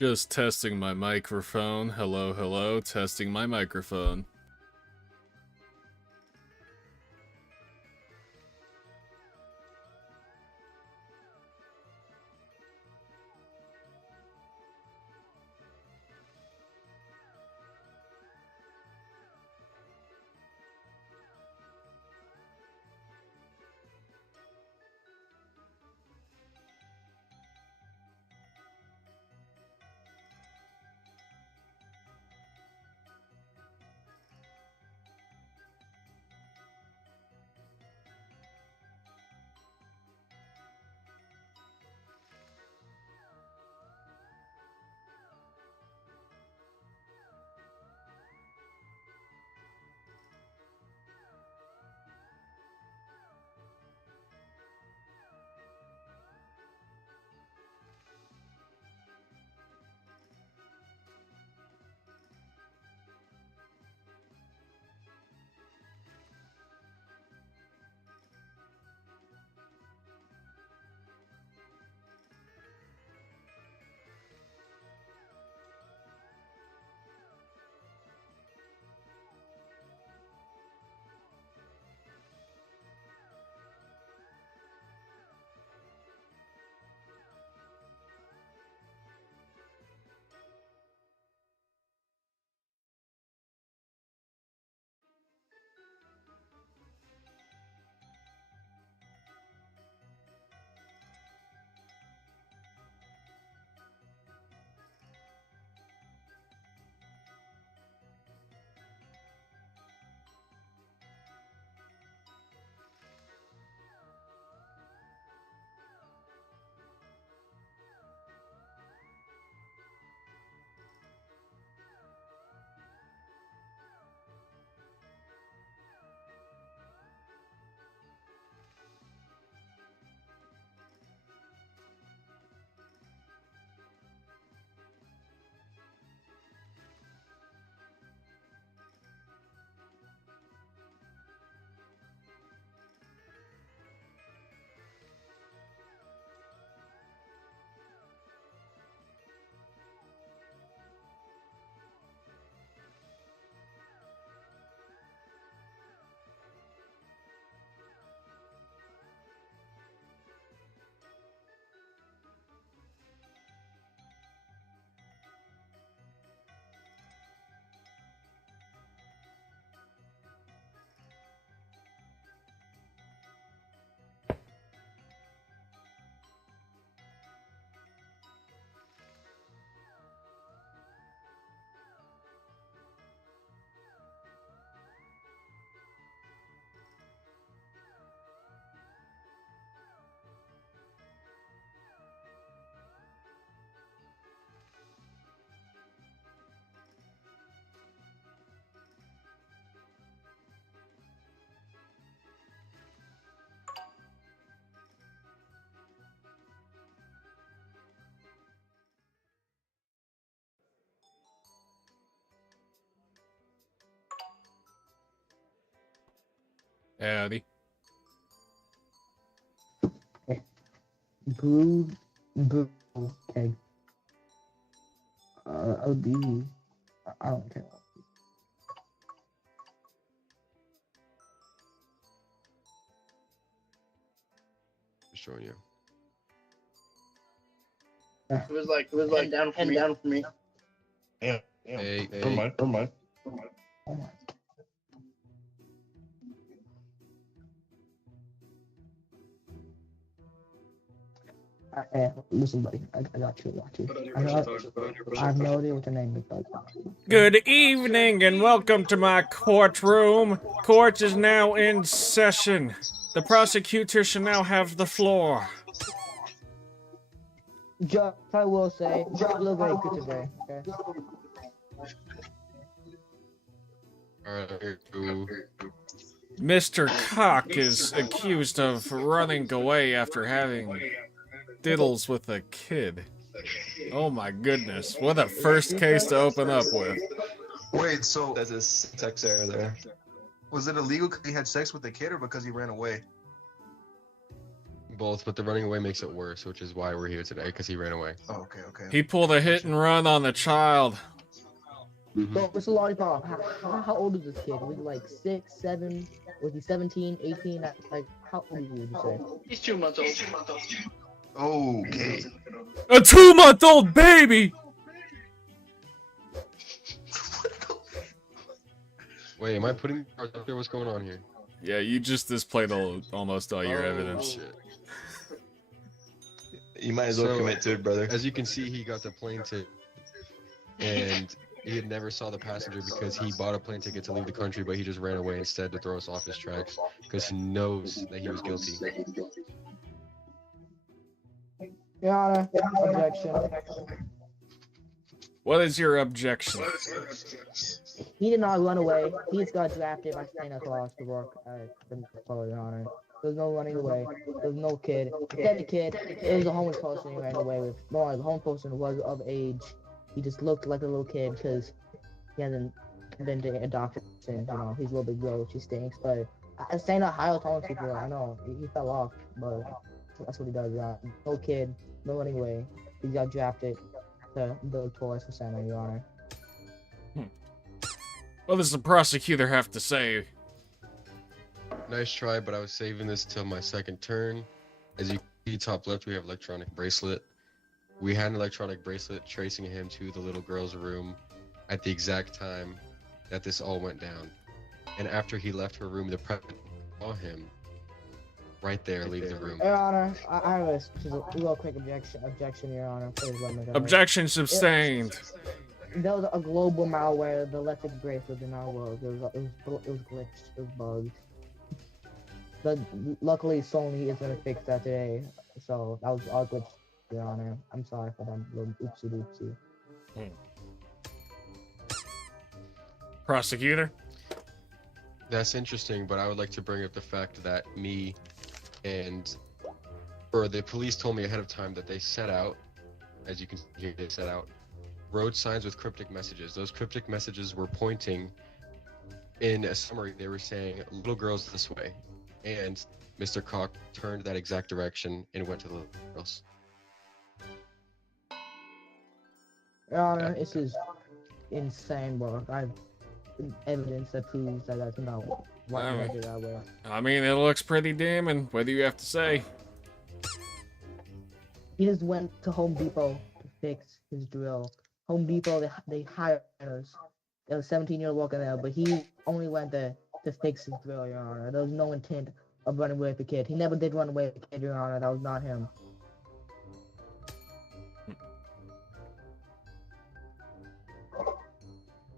Just testing my microphone. Hello, hello. Testing my microphone. Howdy. Brood egg. OD. I don't care. Showing you. It was like down for me. Yeah. Hey. Never mind. Oh my. Listen, buddy. I got you. I have no idea what the name is, but Good evening and welcome to my courtroom. Court is now in session. The prosecutor shall now have the floor. Judge, I will say, you look very good today. Okay. Mr. Cock is accused of running away after having diddles with a kid. Oh my goodness, what a first case to open up with. Wait, so That's a sex error there. was it illegal because he had sex with the kid or because he ran away? both, but the running away makes it worse, which is why we're here today, because he ran away. Oh, okay, okay. He pulled a hit and run on the child. So, Mr. Lollipop, how old is this kid? Was he like 6, 7? Was he 17, 18? Like, how old would you say? He's 2 months old. Okay. A 2-month-old baby! Wait, am I putting cards up there? What's going on here? Yeah, you just displayed almost all your Oh, evidence. Shit. You might as well So, commit to it, brother. As you can see, he got the plane ticket, and he had never saw the passenger because he bought a plane ticket to leave the country, but he just ran away instead to throw us off his tracks because he knows that he was guilty. Your Honor, objection. What is your objection? He did not run away. He just got drafted by Santa Claus to work at the Florida, Your Honor. There's no running away. There's no kid. Instead the kid, it was a homeless person he ran away with. No, the homeless person was of age. He just looked like a little kid because he hasn't been adopted since, you know, he's a little bit gross, he stinks, but Santa hides homeless people, I know, he fell off, but that's what he does, yeah. No kid, no running away. He got drafted to build toys for Santa, Your Honor. What does the prosecutor have to say? Nice try, but I was saving this till my second turn. As you see, top left, we have electronic bracelet. We had an electronic bracelet tracing him to the little girl's room at the exact time that this all went down. And after he left her room, the president saw him right there leave the room. Your Honor, I have a real quick objection, Your Honor. Please let me go. Objection sustained. There was a global malware, the electric bracelet did not work. It was glitched, it was bugged. But luckily Sony is gonna fix that today, so that was all glitched, Your Honor. I'm sorry for that little oopsie doopsie. Prosecutor? That's interesting, but I would like to bring up the fact that the police told me ahead of time that they set out, as you can hear, they set out road signs with cryptic messages. Those cryptic messages were pointing, in a summary, they were saying, little girls this way. And Mr. Cock turned that exact direction and went to the little girls. Your Honor, this is insane, bro. I have evidence that proves that that's not why I did that way. I mean, it looks pretty damning. What do you have to say? He just went to Home Depot to fix his drill. Home Depot, they hire us. There was a 17-year-old working there, but he only went there to fix his drill, Your Honor. There was no intent of running away with the kid. He never did run away with the kid, Your Honor. That was not him.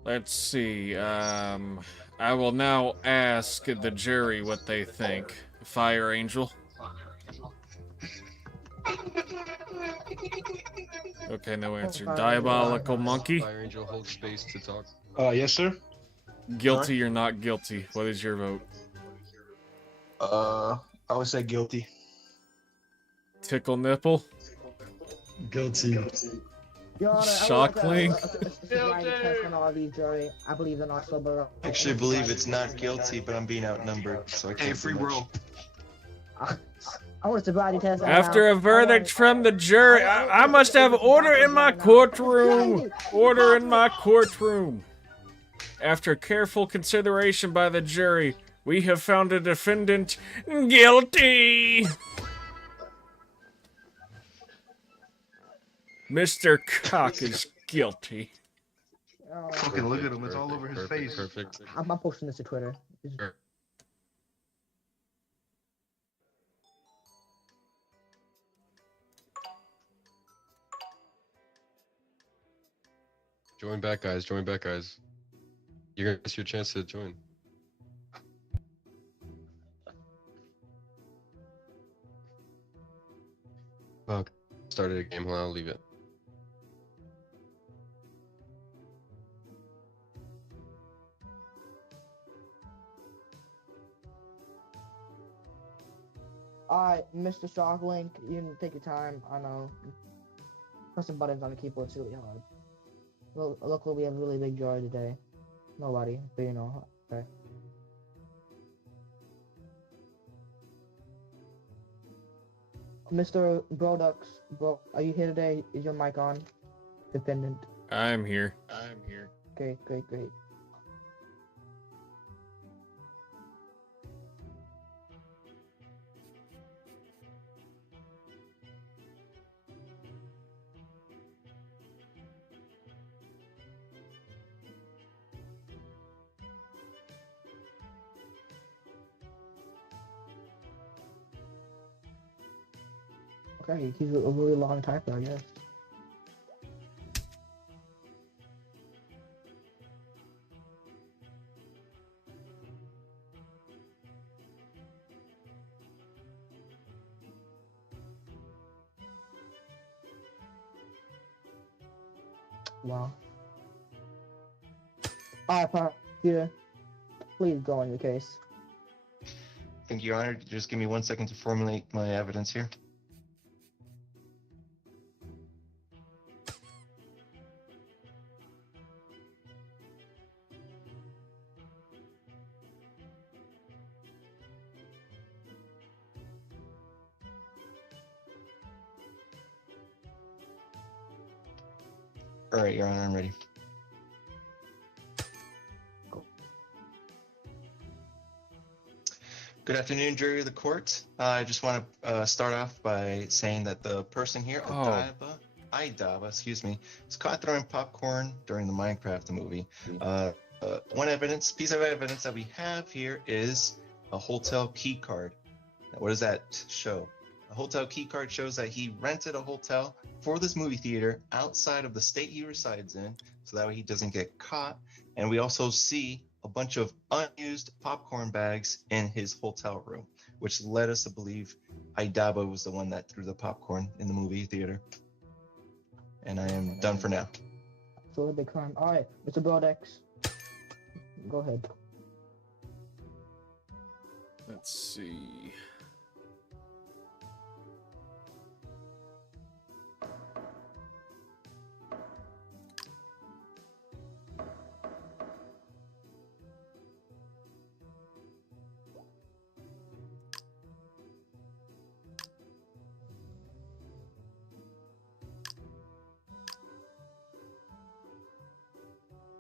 Let's see. I will now ask the jury what they think. Fire Angel. Okay, no answer. Diabolical Monkey. Fire Angel, hold space to talk. Yes, sir. Guilty or not guilty? What is your vote? I would say guilty. Tickle Nipple. Guilty. Your Honor, Shockling. test on all these jury. I believe they're not sober. I actually believe it's not guilty, but I'm being outnumbered, so I can't. Hey, free roll. I want a sobriety test. After a verdict from the jury, I must have order in my courtroom. Order in my courtroom. After careful consideration by the jury, we have found the defendant guilty. Mr. Cock is guilty. Fucking look at him, it's all over his face. Perfect. I'm posting this to Twitter. Join back, guys. Join back, guys. You're gonna miss your chance to join. Fuck. Started a game. Hold on, I'll leave it. Alright, Mr. Shocklink, you can take your time. I know. Pressing buttons on the keyboard's really hard. Well, luckily we have a really big jury today. Nobody, but you know, okay. Mr. Brodux, bro, are you here today? Is your mic on? Defendant. I'm here. Okay, great, great. Okay, he's a really long typer, I guess. Wow. Alright, prosecutor, please go on your case. Thank you, Your Honor. Just give me 1 second to formulate my evidence here. All right, Your Honor, I'm ready. Good afternoon, jury of the court. I just want to start off by saying that the person here, Idaba, excuse me, was caught throwing popcorn during the Minecraft movie. One piece of evidence that we have here is a hotel key card. Now, what does that show? A hotel key card shows that he rented a hotel for this movie theater outside of the state he resides in, so that way he doesn't get caught. And we also see a bunch of unused popcorn bags in his hotel room, which led us to believe Idaba was the one that threw the popcorn in the movie theater. And I am done for now. It's a really big crime. Alright, Mr. Brodex, go ahead. Let's see.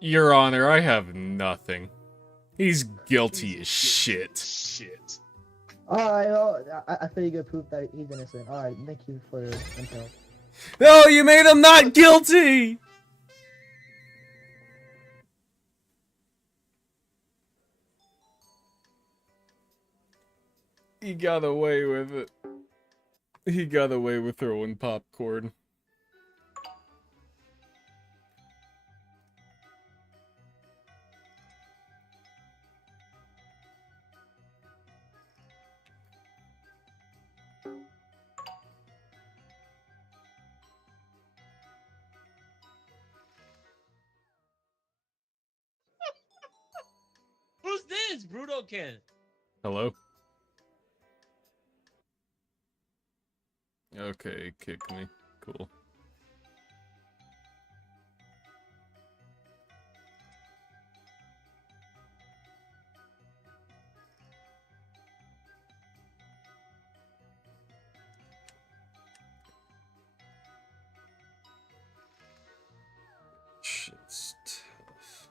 Your Honor, I have nothing. He's guilty as shit. Alright, well, I feel you get proof that he's innocent. Alright, thank you for your info. No, you made him not guilty! He got away with it. He got away with throwing popcorn. Who's this? Bruto Ken. Hello? Okay, kick me. Cool. Shit's tough.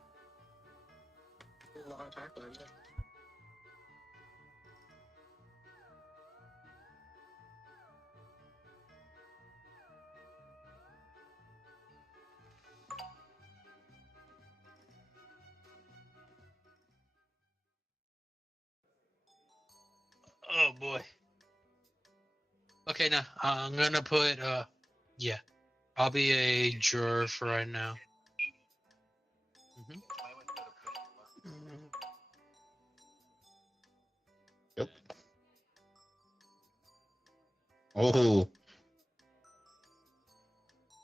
Oh boy. Okay, now I'm gonna put yeah. I'll be a juror for right now. Yep. Oh.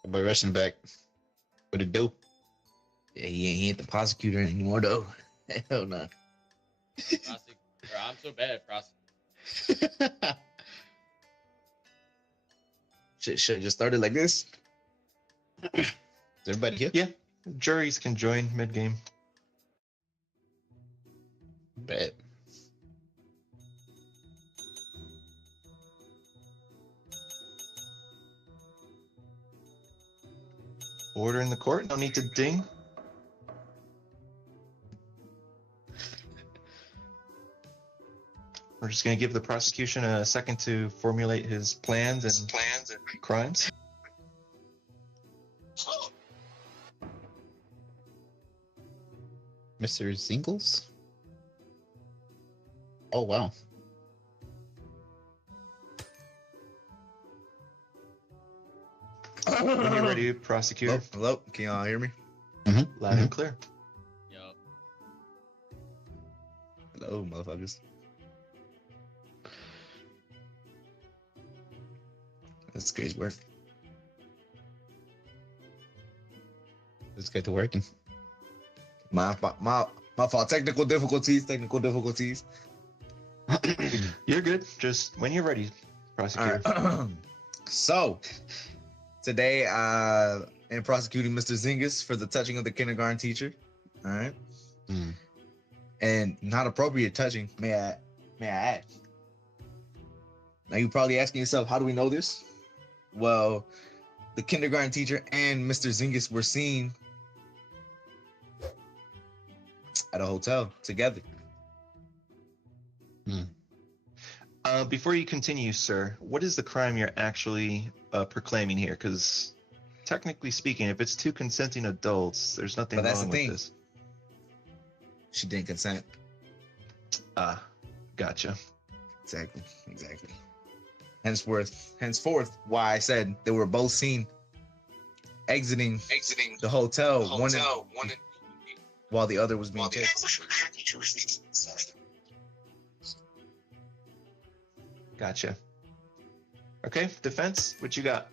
My rushing back. What it do? Yeah, he ain't the prosecutor anymore, though. Hell no. I'm so bad at prosecuting. Shit just started like this. Is everybody here? Yeah, juries can join mid-game. Order in the court. No need to ding. We're just going to give the prosecution a second to formulate his plans and crimes. Mr. Zingles? Oh, wow. When you're ready, prosecutor. Hello? Can y'all hear me? Loud and clear. Yo. Hello, motherfuckers. That's crazy work. Let's get to working. My fault. Technical difficulties. You're good. Just when you're ready, prosecutor. All right. So, today, am prosecuting Mr. Zingas for the touching of the kindergarten teacher. All right. And not appropriate touching, may I add. Now, you're probably asking yourself, how do we know this? Well, the kindergarten teacher and Mr. Zingas were seen at a hotel together. Before you continue, sir, what is the crime you're actually proclaiming here? Because technically speaking, if it's two consenting adults, there's nothing But that's wrong the with thing. this. She didn't consent. Ah, gotcha. Exactly. Henceforth, why I said they were both seen exiting the hotel, while the other was being chased. Gotcha. Okay, defense, what you got?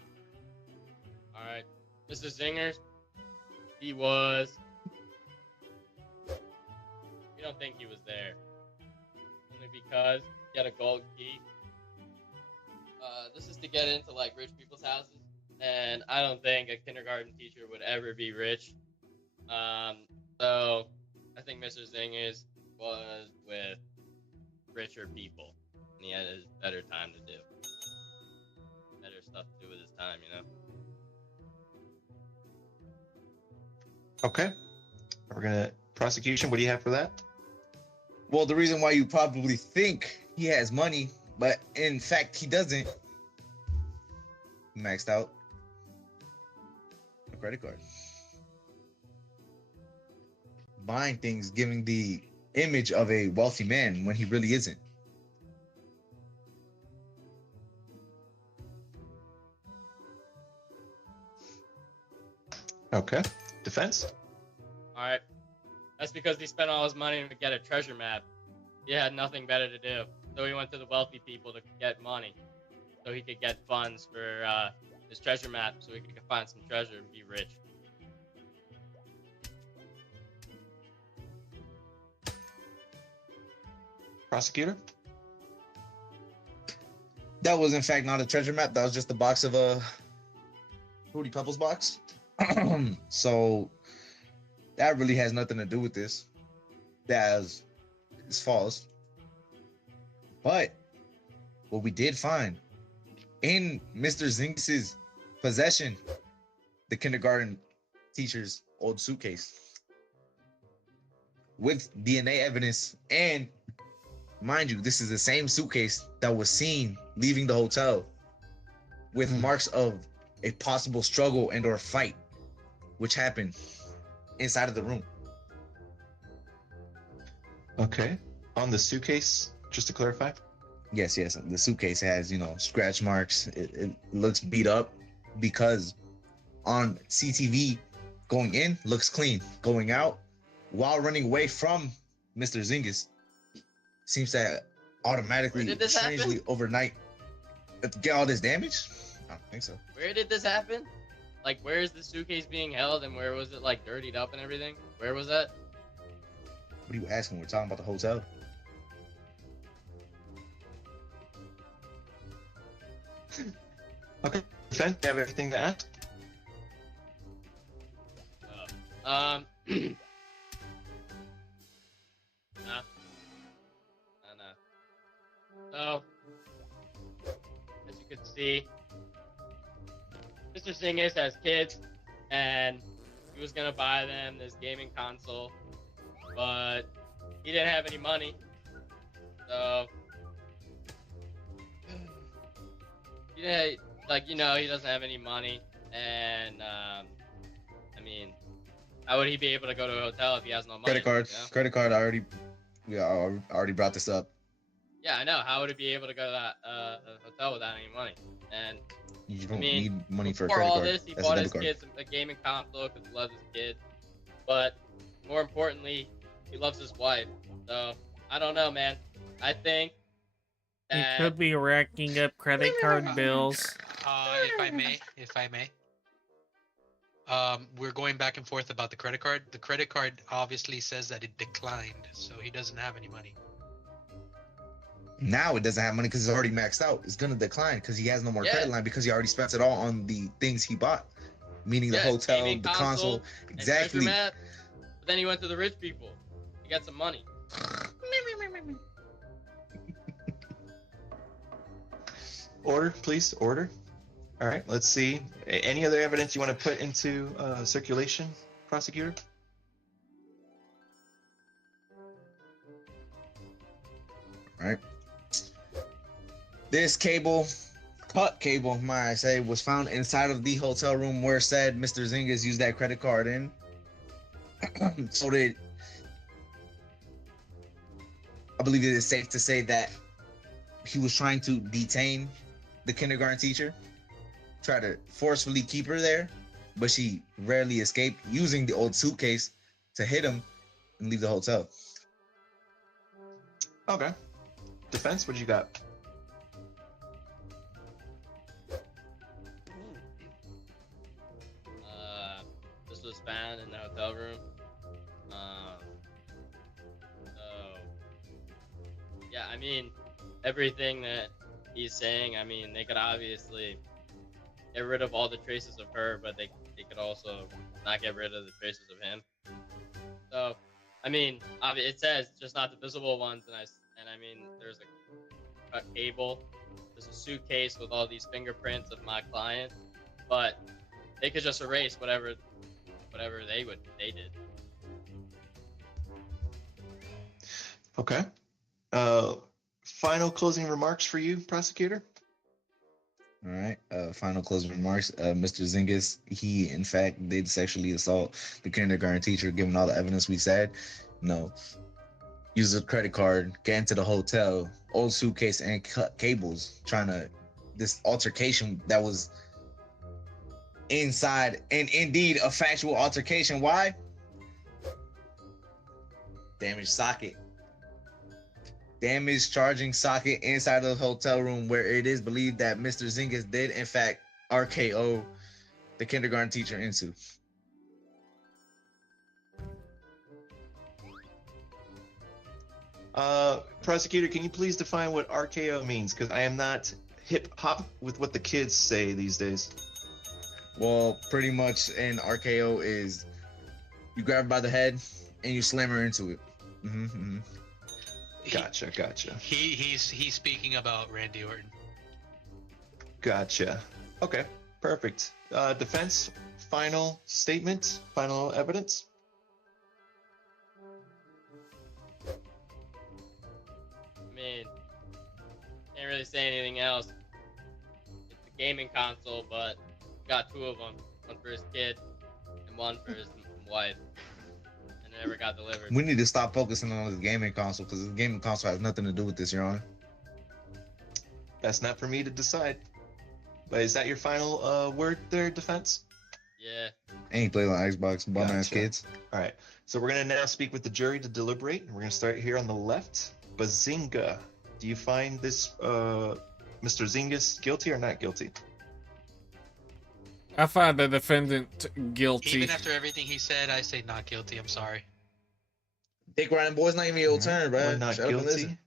All right, Mr. Zingers, he was. We don't think he was there, only because he had a gold key. This is to get into like rich people's houses, and I don't think a kindergarten teacher would ever be rich. So I think Mr. Zingers was with richer people, and he had his better time to do, better stuff to do with his time, you know. Okay. We're gonna prosecution. What do you have for that? Well, the reason why you probably think he has money, but in fact he doesn't, maxed out a credit card. Buying things, giving the image of a wealthy man when he really isn't. Okay. Defense? All right. That's because he spent all his money to get a treasure map. He had nothing better to do. So he went to the wealthy people to get money. So he could get funds for his treasure map so he could find some treasure and be rich. Prosecutor? That was in fact not a treasure map. That was just a box of a Fruity Pebbles box. So that really has nothing to do with this. That is false. But what we did find in Mr. Zinks' possession, the kindergarten teacher's old suitcase with DNA evidence, and mind you, this is the same suitcase that was seen leaving the hotel with marks of a possible struggle and or fight which happened inside of the room. Okay. On the suitcase, just to clarify? Yes. The suitcase has, scratch marks. It looks beat up because on CTV, going in looks clean. Going out while running away from Mr. Zingas seems to automatically, Where did this strangely, happen? overnight get all this damage. I don't think so. Where did this happen? Like, where is the suitcase being held, and where was it, like, dirtied up and everything? Where was that? What are you asking? We're talking about the hotel. Okay. Defense, you have everything to ask? No. So, as you can see, Mr. Singhis has kids, and he was gonna buy them this gaming console, but he didn't have any money, so yeah, like he doesn't have any money, and I mean, how would he be able to go to a hotel if he has no money? Credit card. you know? Credit card. I already brought this up. Yeah, I know. How would he be able to go to that a hotel without any money? And You don't mean, need money for a before credit all card. this, he That's a bought debit his card. kids a gaming console because he loves his kid. But more importantly, he loves his wife. So I don't know, man. I think He that could be racking up credit card bills. If I may. We're going back and forth about the credit card. The credit card obviously says that it declined, so he doesn't have any money. Now it doesn't have money because it's already maxed out. It's gonna decline because he has no more Yeah. credit line because he already spent it all on the things he bought, meaning the Yeah, hotel, gaming the console. and Exactly. treasure map. But then he went to the rich people. He got some money. Order, please. Order. All right. Let's see. Any other evidence you want to put into circulation, prosecutor? All right. This cable, cut cable, might I say, was found inside of the hotel room where said Mr. Zingas used that credit card in. So that I believe it is safe to say that he was trying to detain the kindergarten teacher, try to forcefully keep her there, but she rarely escaped using the old suitcase to hit him and leave the hotel. Okay. Defense, what you got? This was found in the hotel room. So yeah, I mean, everything that he's saying, I mean, they could obviously get rid of all the traces of her, but they could also not get rid of the traces of him. So, I mean, it says just not the visible ones, and I mean, there's a cut cable, there's a suitcase with all these fingerprints of my client, but they could just erase whatever they did. Okay. Final closing remarks for you, prosecutor? All right. Final closing remarks. Mr. Zingas, he in fact did sexually assault the kindergarten teacher, given all the evidence we said. No. Use a credit card, get into the hotel, old suitcase, and cut cables, trying to this altercation that was inside, and indeed a factual altercation. Why? Damaged socket. Damaged charging socket inside of the hotel room where it is believed that Mr. Zingas did in fact RKO the kindergarten teacher into. Prosecutor, can you please define what RKO means? Because I am not hip hop with what the kids say these days. Well, pretty much an RKO is you grab her by the head and you slam her into it. Gotcha. He's speaking about Randy Orton. Gotcha. Okay, perfect. Defense, final statement, final evidence. I mean, can't really say anything else. It's a gaming console, but got two of them. One for his kid and one for his wife. And it never got delivered. We need to stop focusing on this gaming console because this gaming console has nothing to do with this, Your Honor. That's not for me to decide. But is that your final word there, defense? Yeah. Ain't played on Xbox, bum ass Gotcha. kids. All right. So we're going to now speak with the jury to deliberate. We're going to start here on the left. Bazinga, do you find this Mr. Zingas guilty or not guilty? I find the defendant guilty. Even after everything he said, I say not guilty. I'm sorry. Dick riding boy's not even your turn, bro. One not Shut up and guilty. listen.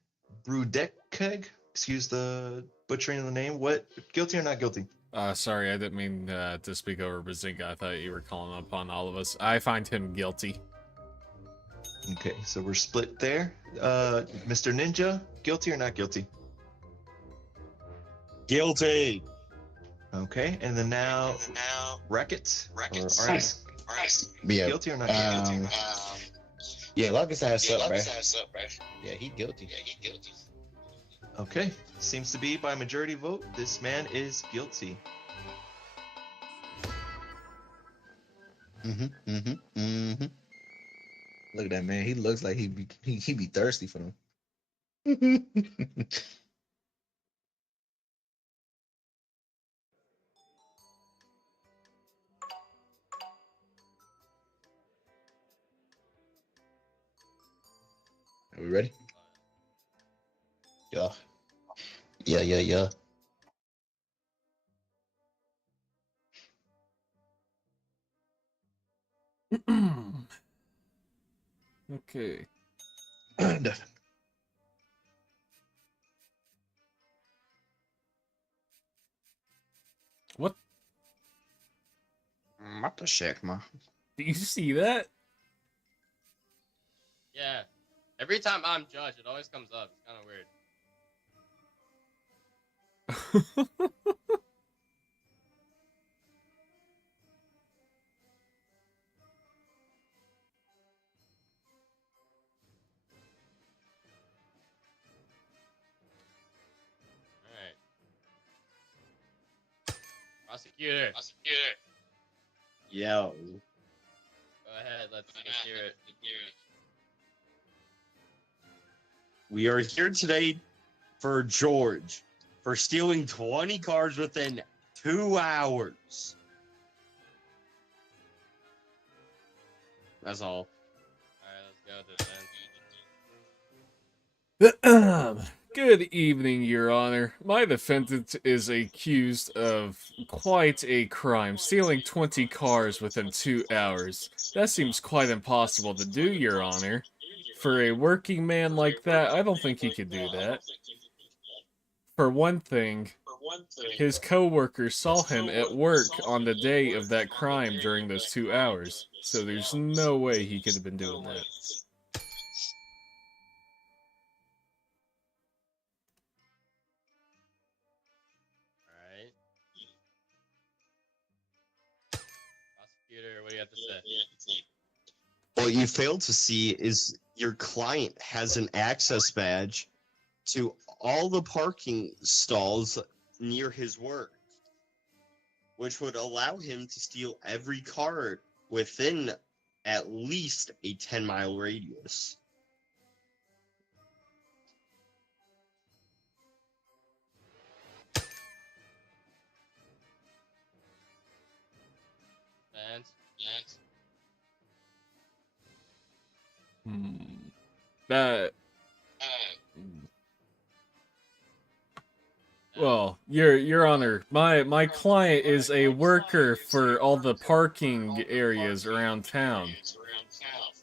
Brudekeg, excuse the butchering of the name. What, guilty or not guilty? Sorry, I didn't mean to speak over Bazinga. I thought you were calling upon all of us. I find him guilty. Okay, so we're split there. Mr. Ninja, guilty or not guilty? Guilty. Okay, and then now Racket. Or Artist. Yeah. Guilty or not guilty? Yeah, lock his ass up, bro. Yeah, he guilty. Okay, seems to be by majority vote. This man is guilty. Look at that man. He looks like he be thirsty for them. Are we ready? Yeah. Yeah. Okay. What? What the shit, man? Do you see that? Yeah. Every time I'm judged, it always comes up. It's kind of weird. All right. Prosecutor. Yo. Go ahead. Let's hear it. We are here today for George for stealing 20 cars within 2 hours. That's all. All right, let's go to the end. Good evening, Your Honor. My defendant is accused of quite a crime, stealing 20 cars within 2 hours. That seems quite impossible to do, Your Honor. For a working man like that, I don't think he could do that. For one thing, his co-workers saw him at work on the day of that crime during those 2 hours, so there's no way he could have been doing that. All right. Prosecutor, what do you have to say? What you failed to see is your client has an access badge to all the parking stalls near his work, which would allow him to steal every car within at least a 10-mile radius. Vance? That... Well, Your Honor, my client is a worker for all the parking areas around town.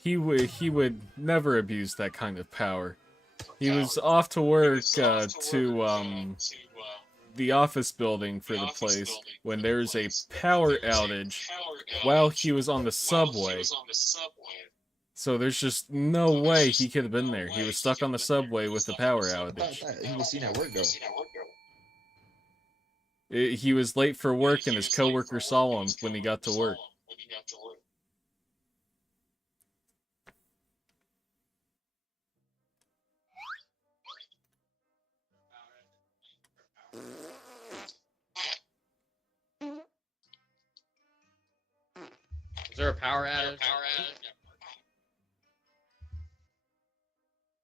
He would never abuse that kind of power. He was off to work to the office building for the place when there was a power outage while he was on the subway. So there's just no way he could have been there. He was stuck on the subway with the power outage. He was seen at work though. He was late for work and his coworker saw him when he got to work. Is there a power outage?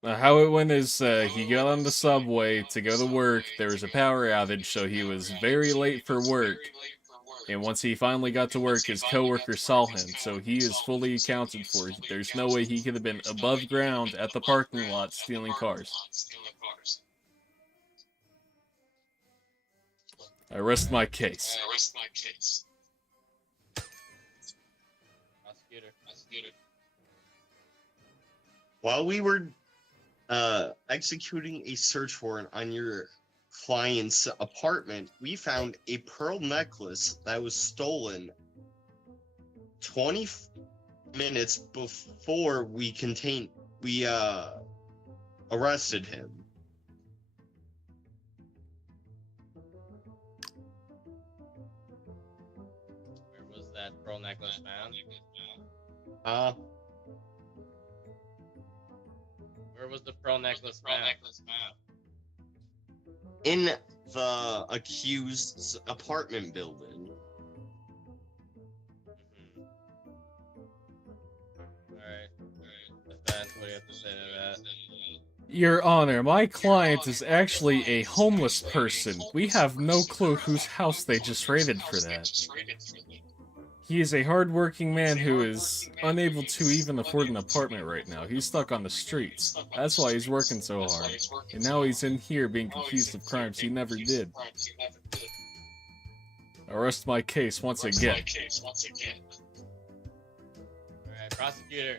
How it went is he got on the subway to go to work. There was a power outage, so he was very late for work. And once he finally got to work, his coworker saw him, so he is fully accounted for. There's no way he could have been above ground at the parking lot stealing cars. I rest my case. Prosecutor. While we were executing a search warrant on your client's apartment, we found a pearl necklace that was stolen 20 minutes before we arrested him. that pearl necklace found? Where was the pearl necklace found? In the accused's apartment building. Alright. Defense, what do you have to say to that? Your Honor, my client is actually a homeless person. We have no clue whose house they just raided for that. He is a hardworking man who is unable to even afford an apartment right now. He's stuck on the streets. That's why he's working so hard. And now he's in here being accused of crimes he never did. Arrest my case once again. Alright, prosecutor.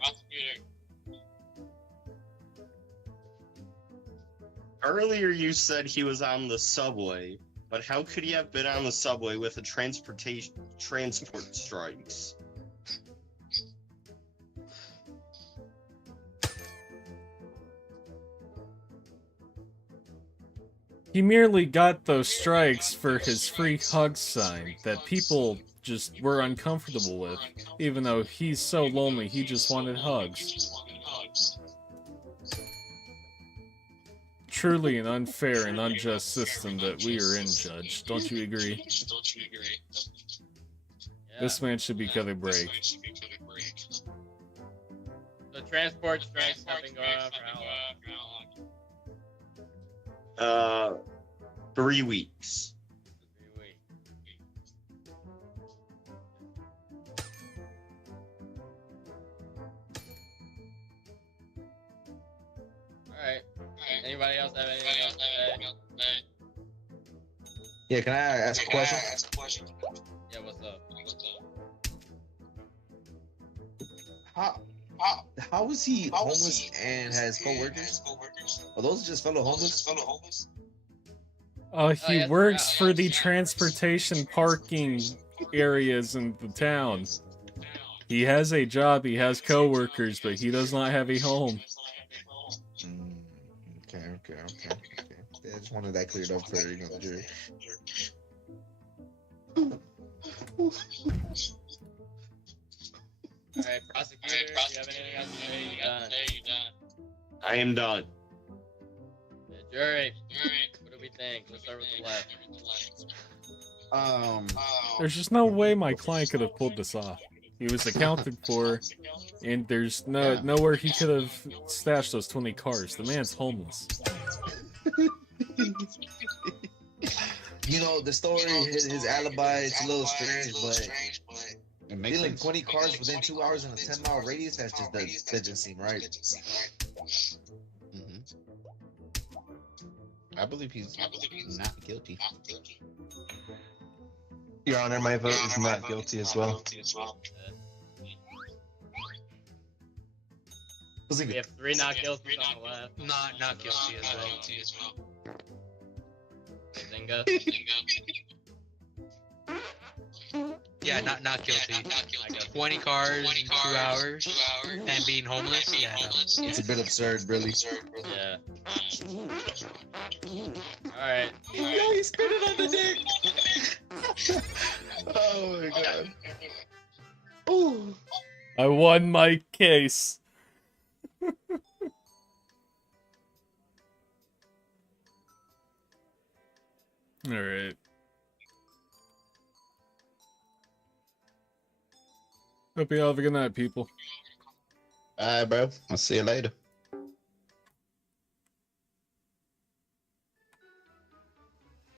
Earlier you said he was on the subway, but how could he have been on the subway with a transport strikes? He merely got those strikes for his free hug sign that people just were uncomfortable with, even though he's so lonely he just wanted hugs. Truly an unfair and unjust system that we are in, Judge. Don't you agree? This man should be cut a break. The transport strikes have been going on for how long? 3 weeks. 3 weeks. Alright. Anybody else have anything else to say? Yeah, can I ask a question? Yeah, what's up? How is he homeless and has co-workers? Are those just fellow homeless? He works for the transportation parking areas in the town. He has a job, he has co-workers, but he does not have a home. Okay. Yeah, I just wanted that cleared up for the jury. Alright, prosecutor, do you have anything else to say? You done? I am done. The jury, what do we think? Let's start with the left. There's just no way my client could have pulled this off. He was accounted for, and there's nowhere he could have stashed those 20 cars. The man's homeless. You know, the story, his alibi, it's a little strange, but dealing 20 cars within 2 hours in a 10-mile radius, that doesn't seem right. I believe he's not guilty. Your Honor, my vote is not guilty as well. We have 3 not guilty on the left. Not guilty as well. Zinga? Yeah, not guilty. 20 cars in 2 hours and being homeless. Yeah, no. It's a bit absurd, really. Yeah. Alright. No, he spit it on the dick. Oh my god. Ooh. I won my case. Alright. Hope you all have a good night, people. Alright, bro. I'll see you later.